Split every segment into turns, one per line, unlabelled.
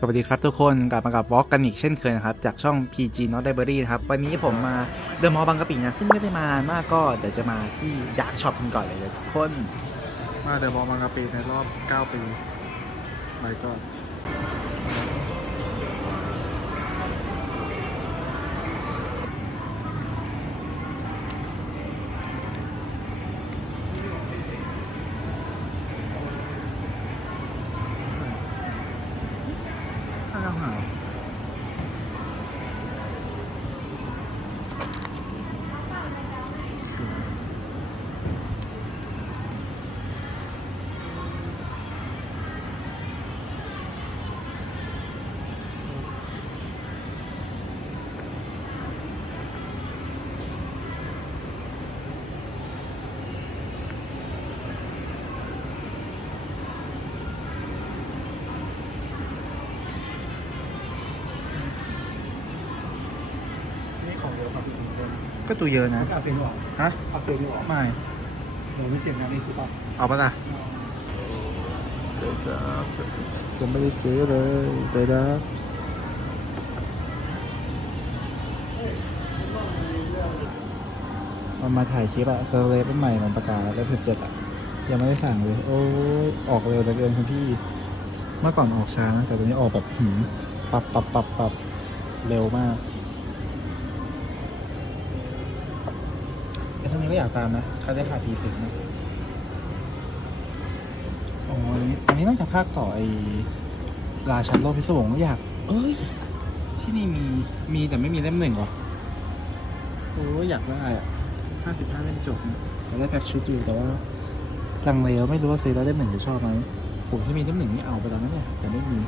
สวัสดีครับทุกคนกลับมากับวอล์กกันอีกเช่นเคยนะครับ จากช่อง PG Not Library นะครับ วันนี้ผมมาเดอะมอลล์บางกะปินะ ซึ่งไม่ได้มามากก็เดี๋ยวจะมาที่ยากช็อปกันก่อนเลยนะทุกคน
มาเดอะมอลบางกะปิในรอบ 9 ปีไปก็ข้าวหานี่ของเยอะครับพี่ทุกคน
ก็ตัวเยอะนะ
เอาเสียงออก
ฮะ
เอาเสียงออก
ไม่
เดี๋ยวไม่เสียงงานนี่คือป่ะ
เอาปะล่ะ
เจ๊จ้าผมไม่ได้ซื้อเลยเจ๊จ้า
มันมาถ่ายคลิปอะเซอร์เลฟใหม่ของประกาศแล้วสิบเจ็ดอะยังไม่ได้สั่งเลย โอ้ยออกเร็วเหลือเกินคุณพี่ เมื่อก่อนออกช้านะ แต่ตอนนี้ออกแบบหืมปับปับปับปับเร็วมาก นี้ก็อยากตามนะเขาได้ขาดทีสิบนะอ๋ออันนี้อันนี้น่าจะภาคต่อไอ้ราชันโลกพิศวงอยาก เอ้ย ที่นี่มี มีแต่ไม่มีเล่มหนึ่งเหรอ โอ้ยอยากได้อะห้าสิบห้าเล่มจบนะแต่ได้แพ็คชุดอยู่แต่ว่าลังเลวไม่รู้ว่าซื้อแล้วเล่มหนึ่งจะชอบไหมผมที่มีเล่มหนึ่งนี่เอาไปแล้วนะเนี่ยแต่ไม่มี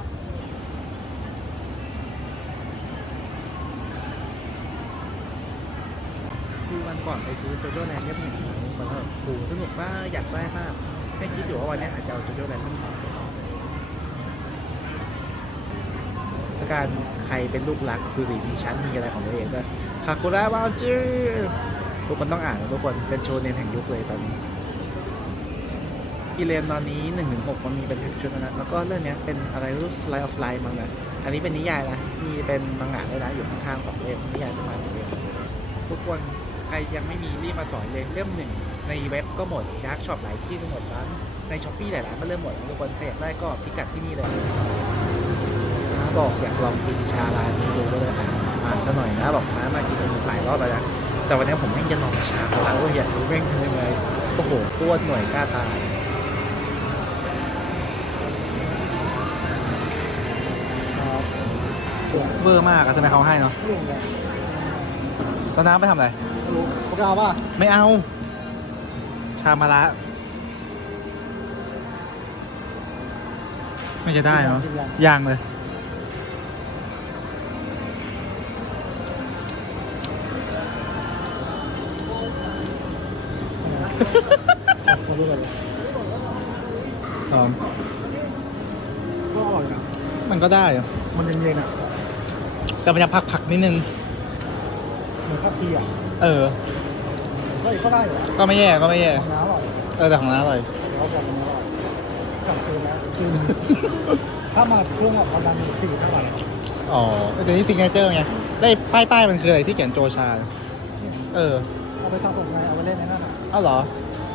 คือวัน ก่อนไปซื้อโจโจ้แลนด์เล่มหนึ่งมันก็โหสนุกมากอยากได้มากไม่คิดอยู่ว่าวันนี้อาจจะเอาโจโจ้แลนด์เล่มสองไปต่อถ้าการใครเป็นลูกรักคือสีมีชั้นมีอะไรของตัวเองก็คาคุระวาวจื้อทุกคนต้องอ่านนะทุกคนเป็นโชว์เนนแห่งยุคเลยตอนนี้อีเลนตอนนี้1นถึงหมันมีเป็นแพ็กชุดนะแล้วก็เรื่องนี้เป็นอะไรรูป slide of life มั้งนะอันนี้เป็นนิยายนะมีเป็นมังงะด้วยนะอยู่ข้างๆสองเล่มนิยายประมาณหนึ่งเล่มทุกคน ใครยังไม่มีรีบมาสอยเลยเล่มหนึ่งในเว็บก็หมดยากช็อปหลายที่ก็หมดร้านในช้อปปี้หลายร้านก็เริ่มหมดทุกคนใครอยากได้ก็พิกัดที่นี่เลยน้าบอกอยากลองกินชาร้านี้ดูก็เลยอะมาซะหน่อยนะบอกน้ามากินหลายรอบแล้วนะแต่วันนี้ผมแม่งจะลองชาร้าว่าอยากรู้แม่งทำยังไงโอ้โหโคตรหน่วยกล้าตายเบอร์มากอะทำไมเขาให้เนาะ
ลุงเลย
ตอนน้าไปทำอะไร
ลุงพวกเราป่ะ
ไม่เอา ชามาระไม่จะได้เนาะยางเลย
เขาดูกัน
หอม
ก็อร่อยนะ
มันก็ได้อะ
มันเย็นๆอะ
แต่มันจะผักๆนิดนึง
เหมือนข้าวทีอะ
เออ
ก็ก็ได้เหรอ
ก็ไม่แย่ก็ไม่แย่
ของน้าอร่อย
เออแต่ของน้าอร่อย
เดี๋ยวเขาบอกของน้าอร่อยสั่งคืนแล้วคืนถ้ามาช่วงออกกำลังสี่เท่าไหร่
อ๋อแต่นี่ซิกเนเจอร์ไง ได้ป้ายป้ายๆมันคืออะไรที่เขียนโจชา เออ
เอาไปสะสมไงเอาไปเล่นในนั่นอะ
อ้าวเหรอ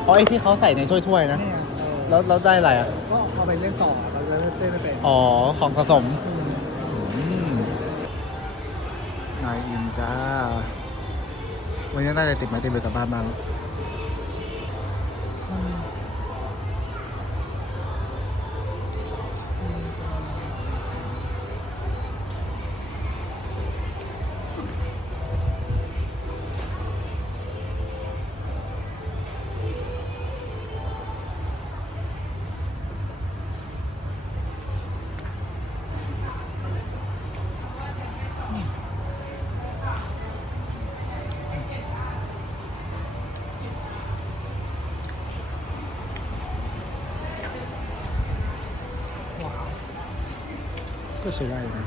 อ๋อไอ้ที่เขาใส่ในถ้วยๆนะ
นี่ไงเออ
แล้วแล้วได้อะไรอะ
ก็เอาไปเล่นต่อเราจะเล่นไม่เป็น
อ๋อ ของผสม
ม
นายอินจ้า วันนี้น่าจะติดไม้ติดมือกลับบ้านบ้าง ก็ใช้ได้นะ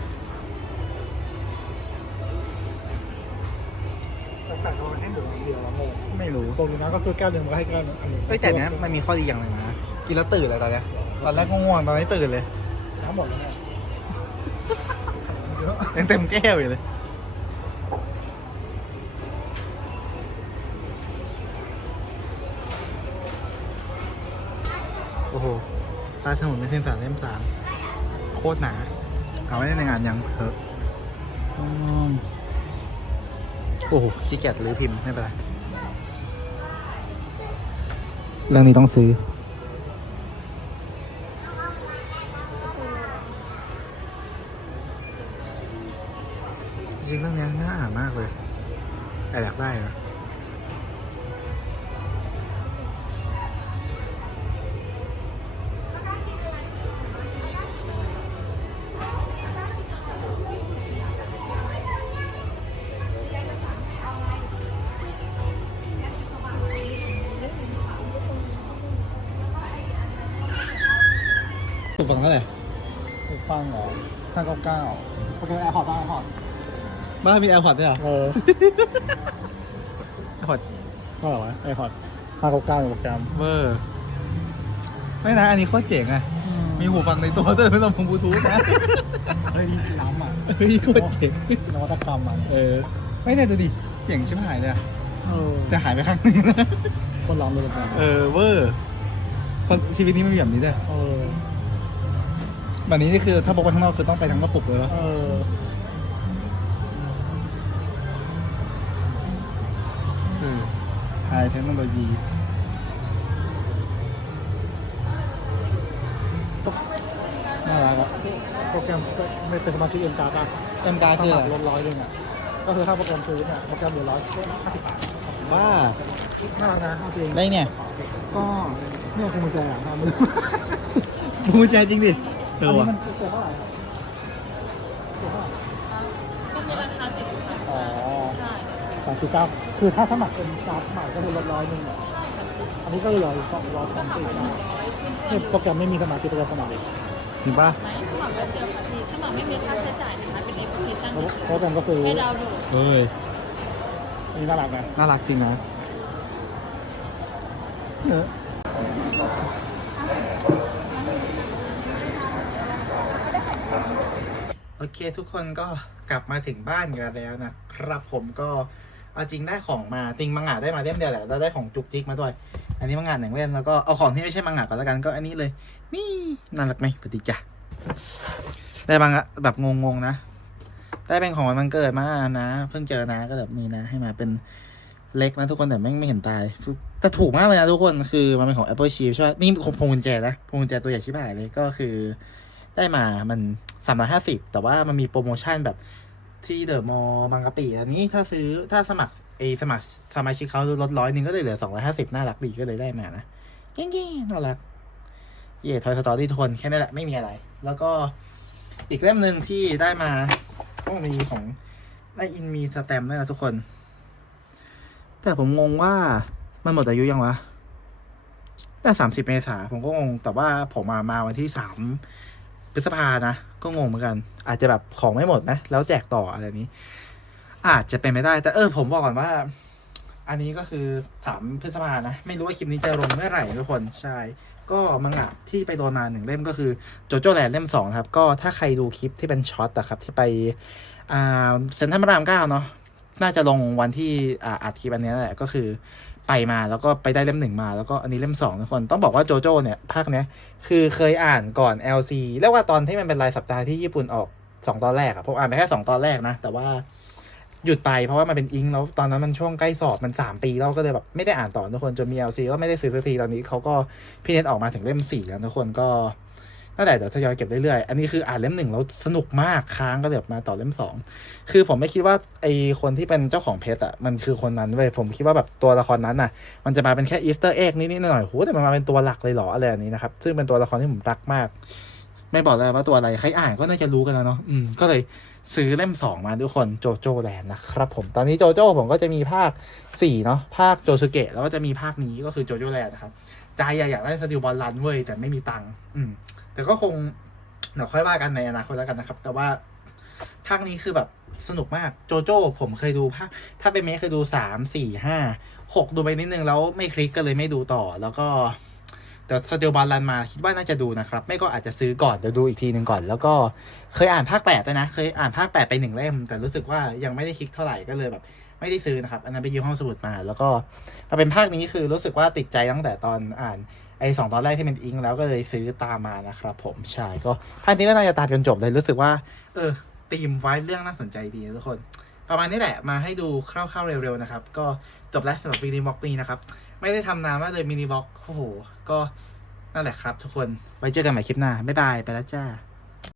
แต่แต่เราให้เหลือเดียวแล้วโง่
ไม่รู้
ตรงนี้นะก็ซื้อแก้วหนึ่งมาให้แก้วหนึงอันนี้
เอ้ยแต่เนี้ยมันมีข้อดีอย่างหนึงนะ กินแล้วตื่นเลยตอนเนี้ยตอนแรกง่วงๆตอนนี้ตื่นเลย
ทั้งหมดแล้วเนี่ยแล้ว
ยังเต็มแก้วอยู่เลยโอ้โหใต้ถนนไม่เส้นสารเล่มสามโคตรหนา เอาไว้ในงานยังเถอะอืมโอ้โหขี้เกียจรื้อพิมพ์ไม่เป็นไรเรื่องนี้ต้องซื้อ จริงๆเรื่องนี้น่าอ่านมากเลยแต่อยากได้นะ ถูกฟังเท่าไหร่
ถูกฟังเหรอห้าเก้าเก้าโอเคแอร์พอร์ตบ้างแอร์พอร์ต
บ้านมีแอร์พอร์ตด้วยเหรอ
เออ
แอร์พอร์ต
เท่าไหร่วะแอร์พอร์ตห้าเก้าเก้าโปรแกรม
เวอร์ไม่นะ อันนี้โคตรเจ๋งอะมีหูฟังในตัวด้วยไม่ต้องพงบลูทูธนะ
เฮ้ยล้ำอะ
เฮ้ยโคตรเจ๋ง
นวัตกรรมอะ
เออ ไม่เนี่ยดูดิ เจ๋งชิบหายเลยอะ
เออ
แต่หายไปข้างนึงนะ
คนล้ำเลยโปรแกรม
เออเวอร์คนชีวิตนี้ไม่มีแบบนี้ด้วย
เออ
แบบนี้นี่คือถ้าบอกว่าข้างนอกคือต้องไปทั้งกระปุกเลยวะ
เออ
เออไฮเทคโนโลยีน่ารักอะ
โปรแกรมไม่เป็นสมาชิกเอ็มการ์ดป่ะ
เอ็มการ์
ส
คือ
มั
อะ
คร
ไร
ลดร้อยหนึงอะก็คือถ้าโปรแกรมซื้อเนี่ยโปรแกรมเหลือร้อยห้าสิบบาท
บ้า
น่ารักนะเอาจริง
ได้เนี่ย
ก็เนี่ยคุณกุญแจอะทำมือ
ภูมิใจจริงดิ เอ
อั
อน
นี้
ว่ะ
มันตัวเท่าไหร่ตัวเท่าไหร่
ก็มีราคาติดค่ะ
อ๋อ
ใช่
สามสิบเก้าคือถ้าสมัครเป็นการ์ดใหม่ก็คือลดร้อยหนึ่งอะอันนี้ก็เลยร้อยสองร้อยสามสิบเก้าเนี่ยโปรแกรมไม่มีสมาชิกโปรแกรมสมัครเลย
จริงป่ะ
ไหมสมัครแป๊บเดียวค่ะพี่สมัครไม่มีค่าใช้จ่ายนะคะเป็นแอปพลิเคชัน
โปรแกรมก็ซื้อ
ให้ดาวน์โหลด
เฮ้ย
อันนี้น่ารักนะ
น่ารักจริงนะเนอะโอ เคทุกคนก็กลับมาถึงบ้านกันแล้วนะครับผมก็เอาจริงได้ของมาจริงมังงะได้มาเล่มเดียวแหละแล้วได้ของจุกจิกมาด้วย อันนี้มังงะหนึ่งเล่มแล้วก็เอาของที่ไม่ใช่มังงะก่อนแล้วกันก็อันนี้เลยนี่น่ารักไหมปฏิจจาได้บางะแบบงงๆนะ ได้เป็นของวันเกิดมานะ เพิ่งเจอนะก็แบบนี้นะ ให้มาเป็นเล็กนะทุกคนแต่แม่งไม่เห็นตายแต่ถูกมากเลยนะทุกคนคือมันเป็นของ Apple Sheep ใช่ไหมนี่ของพวงกุญแจนะพวงกุญแจตัวใหญ่ชิบหายเลยก็คือ ได้มามันสามร้อยห้าสิบแต่ว่ามันมีโปรโมชั่นแบบที่เดอะมอลล์บางกะปิอันนี้ถ้าซื้อถ้าสมัครเอสมัครสมาชิกเขาลดร้อยหนึ่งก็เลยเหลือสองร้อยห้าสิบน่ารักดีก็เลยได้มานะเก่งๆน่ารัก เย่ทอยสตอรี่ทนแค่นั้นแหละไม่มีอะไร แล้วก็อีกเล่มหนึ่งที่ได้มาก็มีของได้อินมีสแตมด้วยนะทุกคน แต่ผมงงว่ามันหมดอายุยังวะแต่สามสิบเมษาผมก็งงแต่ว่าผมมามาวันที่สาม พฤษภานะ ก็งงเหมือนกัน อาจจะแบบของไม่หมดนะแล้วแจกต่ออะไรนี้ อาจจะเป็นไม่ได้ แต่เออผมบอกก่อนว่า อันนี้ก็คือสามพฤษภานะ ไม่รู้ว่าคลิปนี้จะลงเมื่อไหร่ทุกคนใช่ก็มังงะที่ไปโดนมาหนึ่งเล่มก็คือโจโจ้แลนด์เล่มสองครับ ก็ถ้าใครดูคลิปที่เป็นช็อตอะครับ ที่ไปอ่าเซนทรัลพระรามเก้าเนาะ น่าจะลงวันที่อ่าอัดคลิปอันนี้แหละ ก็คือไปมาแล้วก็ไปได้เล่มหนึ่งมา แล้วก็อันนี้เล่มสองทุกคนต้องบอกว่าโจโจ้เนี่ยภาคเนี้ยคือเคยอ่านก่อน LC เรียกว่าตอนที่มันเป็นรายสัปดาห์ที่ญี่ปุ่นออกสองตอนแรกอะผมอ่านไปแค่สองตอนแรกนะ แต่ว่าหยุดไปเพราะว่ามันเป็นอิงแล้วตอนนั้นมันช่วงใกล้สอบมันสามปีแล้วก็เลยแบบไม่ได้อ่านต่อทุกคนจนมี LC ก็ไม่ได้ซื้อสักทีตอนนี้เขาก็พี่เน็ตออกมาถึงเล่มสี่แล้วทุกคนก็ นั่นแหละเดี๋ยวทยอยเก็บเรื่อยๆ อันนี้คืออ่านเล่มหนึ่งแล้วสนุกมากค้างก็เลยแบบมาต่อเล่มสองคือผมไม่คิดว่าไอคนที่เป็นเจ้าของเพจอะมันคือคนนั้นเว้ยผมคิดว่าแบบตัวละครนั้นน่ะ มันจะมาเป็นแค่อีสเตอร์เอ็กนิดๆหน่อยๆโหแต่มันมาเป็นตัวหลักเลยเหรออะไรอันนี้นะครับ ซึ่งเป็นตัวละครที่ผมรักมาก ไม่บอกเลยว่าตัวอะไรใครอ่านก็น่าจะรู้กันแล้วเนาะอืมก็เลยซื้อเล่มสองมาทุกคนโจโจแลนด์นะครับผมตอนนี้โจโจผมก็จะมีภาคสี่เนาะภาคโจสุเกะแล้วก็จะมีภาคนี้ก็คือโจโจแลนด์นะครับใจอะอยากได้สติลบอลลันเว้ยแต่ไม่มีตังค์อืม แต่ก็คงเดี๋ยวค่อยว่ากันในอนาคตแล้วกันนะครับ แต่ว่าภาคนี้คือแบบสนุกมากโจโจผมเคยดูภาคถ้าเป็นเมคเคยดูสามสี่ห้าหกดูไปนิดนึงแล้วไม่คลิกก็เลยไม่ดูต่อ แล้วก็เดี๋ยวสเตลบอลรันมาคิดว่าน่าจะดูนะครับ ไม่ก็อาจจะซื้อก่อนเดี๋ยวดูอีกทีหนึ่งก่อน แล้วก็เคยอ่านภาคแปดด้วยนะ เคยอ่านภาคแปดไปหนึ่งเล่ม แต่รู้สึกว่ายังไม่ได้คลิกเท่าไหร่ก็เลยแบบ ไม่ได้ซื้อนะครับ อันนั้นไปยืมห้องสมุดมา แล้วก็มาเป็นภาคนี้คือรู้สึกว่าติดใจตั้งแต่ตอนอ่าน ไอ้สองตอนแรกที่เป็นอิงแล้วก็เลยซื้อตามมานะครับผมใช่ก็ภาคนี้ก็น่าจะตามจนจบเลยรู้สึกว่า เออตีมไว้เรื่องน่าสนใจดีทุกคน ประมาณนี้แหละมาให้ดูคร่าวๆเร็วๆนะครับ ก็จบแล้วสำหรับมินิบ็อกนี้นะครับ ไม่ได้ทำนานมากเลยมินิบ็อกโอ้โหก็นั่นแหละครับ ทุกคนไว้เจอกันใหม่คลิปหน้าบ๊ายบายไปแล้วจ้า